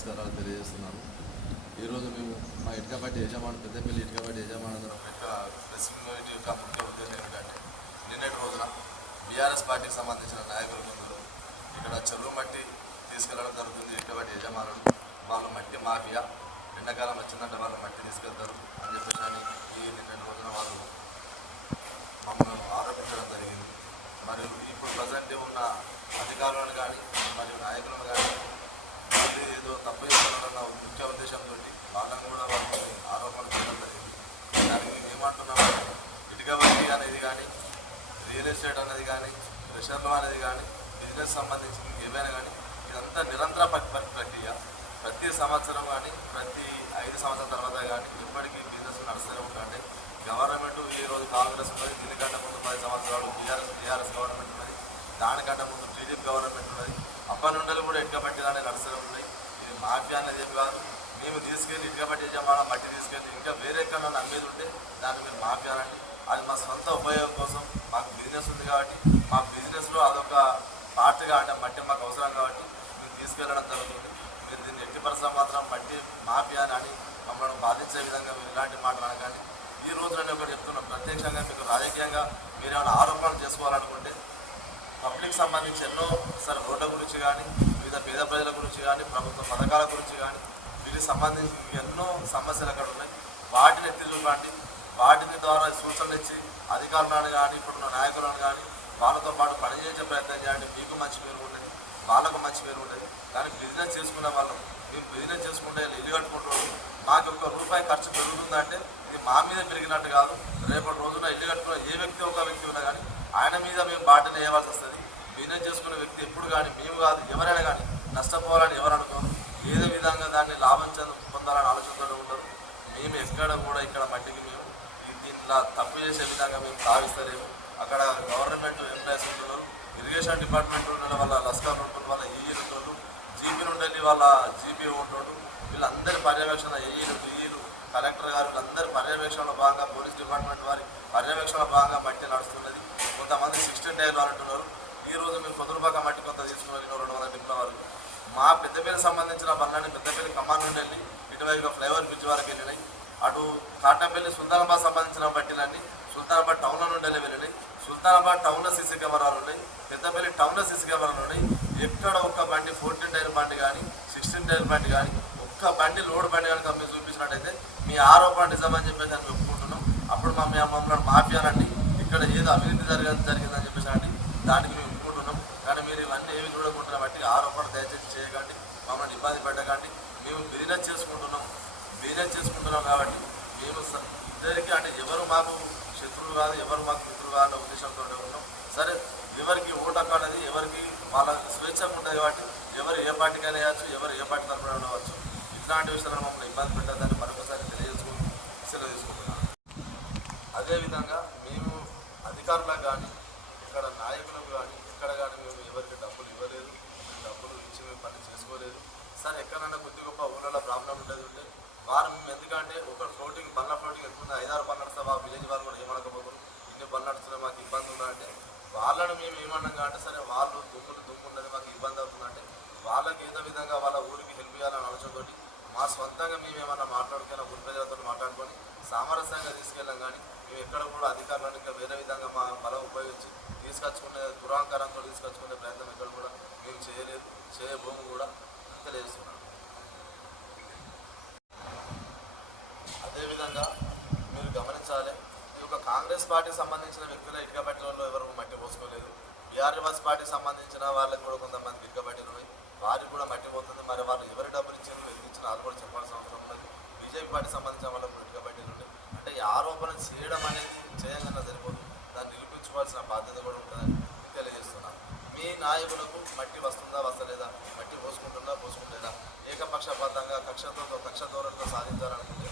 నమస్కారాలు తెలియజేస్తున్నాను. ఈరోజు మేము మా ఇటుకబట్టి యజమాని పెద్దపల్లి ఇటుకబట్టి యజమానులు ప్రెస్ మీట్ యొక్క ముఖ్య ఉద్దేశం ఏమిటంటే నిన్నటి రోజున బీఆర్ఎస్ పార్టీకి సంబంధించిన నాయకుల ముందు ఇక్కడ చెరువు మట్టి తీసుకెళ్లడం జరుగుతుంది. ఇటుకబట్టి యజమానులు వాళ్ళు మట్టి మాఫియా, ఎండాకాలం వచ్చిందంటే వాళ్ళు మట్టి తీసుకెళ్తారు అని చెప్పేసి ఈ నిన్నటి రోజున వాళ్ళు మమ్మల్ని ఆరోపించడం జరిగింది. మరియు ఇప్పుడు ప్రజెంట్ ఉన్న అధికారులను కానీ మరియు నాయకులను కానీ మళ్ళీ ఏదో తప్పు చేస్తారన్న ముఖ్య ఉద్దేశంతో వాళ్ళని కూడా వాళ్ళని ఆరోపణలు చేయడం జరిగింది. దానికి మేము ఏమంటున్నాము, ఇటుక బట్టి అనేది కానీ రియల్ ఎస్టేట్ అనేది కానీ ప్రెషర్లు అనేది కానీ బిజినెస్ సంబంధించి ఏమైనా కానీ ఇదంతా నిరంతర ప్రక్రియ. ప్రతి సంవత్సరం కానీ ప్రతి 5 సంవత్సరాల తర్వాత కానీ ఇప్పటికీ బిజినెస్ నడుస్తూనే ఉంటుంది. గవర్నమెంట్ ఈ రోజు కాంగ్రెస్ ఉన్నది, దీనికంటే ముందు 10 సంవత్సరాలు టీఆర్ఎస్ గవర్నమెంట్ ఉన్నది, దానికంటే ముందు టీడీపీ గవర్నమెంట్ ఉన్నది. అప్పటి నుండి కూడా ఇటుక బట్టి అనేది నడుస్తూనే ఉన్నాయి. ఇది మాఫియా అనేది ఏమి కాదు. మేము తీసుకెళ్ళి ఇటుక బట్టి యజమాని మట్టి తీసుకెళ్ళి ఇంకా వేరే ఎక్కడ అమ్మేది ఉంటే దాన్ని మీరు మాఫియా అనండి. అది మా సొంత ఉపయోగం కోసం మాకు బిజినెస్ ఉంది కాబట్టి మా బిజినెస్లో అదొక పార్ట్గా అంటే మట్టి మాకు అవసరం కాబట్టి మేము తీసుకెళ్ళడం జరుగుతుంది. మీరు దీన్ని ఎట్టి పరిశ్రమ మాత్రం మట్టి మాఫియా అని మమ్మల్ని బాధించే విధంగా మీరు ఇలాంటి మాటలు అనగానే ఈ రోజు నేను ఒకటి చెప్తున్నాం, ప్రత్యక్షంగా మీకు రాజకీయంగా మీరు ఏమైనా ఆరోపణలు చేసుకోవాలనుకుంటే పబ్లిక్ సంబంధించి ఎన్నో రోడ్ల గురించి కానీ వివిధ పేద ప్రజల గురించి కానీ ప్రభుత్వ పథకాల గురించి కానీ వీటికి సంబంధించి ఎన్నో సమస్యలు అక్కడ ఉన్నాయి. వాటిని ఎత్తి చూపండి. వాటిని ద్వారా సూచనలు ఇచ్చి అధికారులను కానీ ఇప్పుడున్న నాయకులను కానీ వాళ్ళతో పాటు పనిచేసే ప్రయత్నం చేయండి. మీకు మంచి పేరు ఉంటుంది, వాళ్ళకు మంచి పేరు ఉంటుంది. కానీ బిజినెస్ చేసుకునే వాళ్ళం మేము బిజినెస్ చేసుకుంటే ఇల్లు కట్టుకుంటాం. మాకు ₹1 ఖర్చు పెరుగుతుందంటే ఇది మా మీద పెరిగినట్టు కాదు. రేపటి రోజున ఇల్లు కట్టుకున్న ఏ వ్యక్తి ఒక వ్యక్తి ఉన్నా కానీ ఆయన మీద మేము బాటను వేయవలసి వస్తుంది. బిజినెస్ చేసుకునే వ్యక్తి ఎప్పుడు కానీ మేము కాదు ఎవరైనా కానీ నష్టపోవాలని ఎవరు అనుకోరు. ఏదో విధంగా దాన్ని లాభం పొందాలని ఆలోచనతో ఉండరు. మేము ఎక్కడ కూడా ఇక్కడ మట్టికి మేము దీంట్లో తప్పు చేసే విధంగా మేము తావిస్తలేము. అక్కడ గవర్నమెంట్ ఎంప్లాయీస్ ఉంటున్నారు, ఇరిగేషన్ డిపార్ట్మెంట్ ఉన్న వాళ్ళ లస్కర్ ఉంటున్న వాళ్ళ ఏఈలు ఉంటున్నారు, జీపీ నుండి వాళ్ళ జీపీ ఉంటున్నారు. వీళ్ళందరి పర్యవేక్షణ ఏఈలు డిఈలు కలెక్టర్ గారు వీళ్ళందరి పర్యవేక్షణలో భాగంగా పోలీస్ డిపార్ట్మెంట్ వారి పర్యవేక్షణలో భాగంగా మట్టి నడుస్తున్నది. కొంతమంది 16 టైర్లు అంటున్నారు. ఈరోజు మేము ₹100 మట్టి కొంత తీసుకున్నారు 200 టిప్ల వరకు. మా పెద్దపల్లికి సంబంధించిన బండ్లని పెద్దపల్లి కమాండ్ నుండి వెళ్ళి ఇటువైపుగా ఫ్లైఓవర్ బ్రిడ్జ్ వరకు వెళ్ళినాయి. అటు కాటంపల్లి సుల్తానాబాద్ సంబంధించిన బట్టీలన్నీ సుల్తానాబాద్ టౌన్లో నుండి వెళ్ళినాయి. సుల్తానాబాద్ టౌన్లో సీసీ కెమెరాలు ఉన్నాయి, పెద్దపల్లి టౌన్లో సీసీ కెమెరాలు ఉన్నాయి. ఎక్కడ ఒక్క బండి 14 టైర్ బండి కానీ 16 టైర్ బండి కానీ ఒక్క బండి లోడ్ బండి కనుక మీరు చూపించినట్టయితే మీ ఆరోపణ నిజమని చెప్పేసి అని ఒప్పుకుంటున్నాం. అప్పుడు మమ్మల్ని మాఫియానండి ఇక్కడ ఏదో అవినీతి జరిగిందని చెప్పేసి అండి దానికి మేము ఒప్పుకుంటున్నాం. కానీ మీరు ఇవన్నీ ఏమి చూడకుండా బట్టి ఆరోపణ దయచేసి చేయకండి, మమ్మల్ని ఇబ్బంది పెట్టకండి. మేము బిజినెస్ చేసుకుంటున్నాం కాబట్టి మేము ఇద్దరికి అంటే ఎవరు మాకు శత్రువు కాదు, ఎవరు మాకు మిత్రులు కాదు అన్న ఉద్దేశంతో ఉన్నాం. సరే ఎవరికి ఓటు హక్కు అనేది ఎవరికి వాళ్ళ స్వేచ్ఛగా ఉంటుంది కాబట్టి ఎవరు ఏ పార్టీకైనా వేయచ్చు, ఎవరు ఏ పార్టీ తరఫున ఉండవచ్చు. ఇట్లాంటి విషయాలను మమ్మల్ని ఇబ్బంది పెట్టదని మరొకసారి తీసుకుంటున్నాను. అదేవిధంగా మేము అధికారులకు కానీ ఇక్కడ నాయకులకు కానీ ఎక్కడ కానీ మేము ఎవరికి డబ్బులు ఇవ్వలేదు, డబ్బులు ఇచ్చి మేము పని చేసుకోలేదు. సరే ఎక్కడైనా కొద్ది గొప్ప ఊళ్ళలో ప్రాబ్లం ఉండేది ఉంటే వారు మేము ఎందుకంటే ఒక బండ్ల ఫ్లోటింగ్ ఎక్కువ 5-6 బండ్లు నడుస్తాం. ఆ విలేజ్ వాళ్ళు కూడా ఏమనకపోతారు, ఇన్ని బండ్లు నడుస్తున్నాయి మాకు ఇబ్బంది ఉందంటే వాళ్ళని మేము ఏమన్నాం అంటే సరే వాళ్ళు దుమ్ము ఉండదు మాకు ఇబ్బంది అవుతుందంటే వాళ్ళకి ఏదో విధంగా వాళ్ళ ఊరికి హెల్ప్ చేయాలని ఆలోచనతో మా సొంతంగా మేము ఏమన్నా మాట్లాడుకున్న ఊరి ప్రజలతో మాట్లాడుకొని సామరస్యంగా తీసుకెళ్ళాం. కానీ మేము ఎక్కడ కూడా అధికారులను ఇంకా వేరే విధంగా మా బలం ఉపయోగించి తీసుకొచ్చుకునే దురాంకారంతో తీసుకొచ్చుకునే ప్రయత్నం ఎక్కడ కూడా మేము చేయలేదు, చేయబోము కూడా తెలియజేస్తున్నాం. అదేవిధంగా మీరు గమనించాలి, ఈ యొక్క కాంగ్రెస్ పార్టీకి సంబంధించిన వ్యక్తుల ఇటుక బట్టీలలో ఎవరు మట్టి పోసుకోలేదు. బీఆర్ఎస్ పార్టీకి సంబంధించిన వాళ్ళకి కూడా కొంతమంది ఇటుక బట్టీలు ఉన్నాయి, వారికి కూడా మట్టి పోతుంది. మరి వాళ్ళు ఎవరి డబ్బులు ఇచ్చారు ఎందుకు ఇచ్చిన వాళ్ళు కూడా చెప్పాల్సిన అవసరం ఉన్నది. బీజేపీ పార్టీకి సంబంధించిన వాళ్ళకు ఇటుక బట్టీలు ఉన్నాయి. అంటే ఈ ఆరోపణ చేయడం అనేది చేయగానే సరిపోదు, దాన్ని నిరూపించుకోవాల్సిన బాధ్యత కూడా ఉంటుందని తెలియజేస్తున్నాను. మీ నాయకులకు మట్టి వస్తుందా వస్తలేదా, మట్టి పోసుకుంటుందా పోసుకుంటలేదా, ఏకపక్షపాతంగా కక్ష ధోరణితో సాధించాలనుకుంటే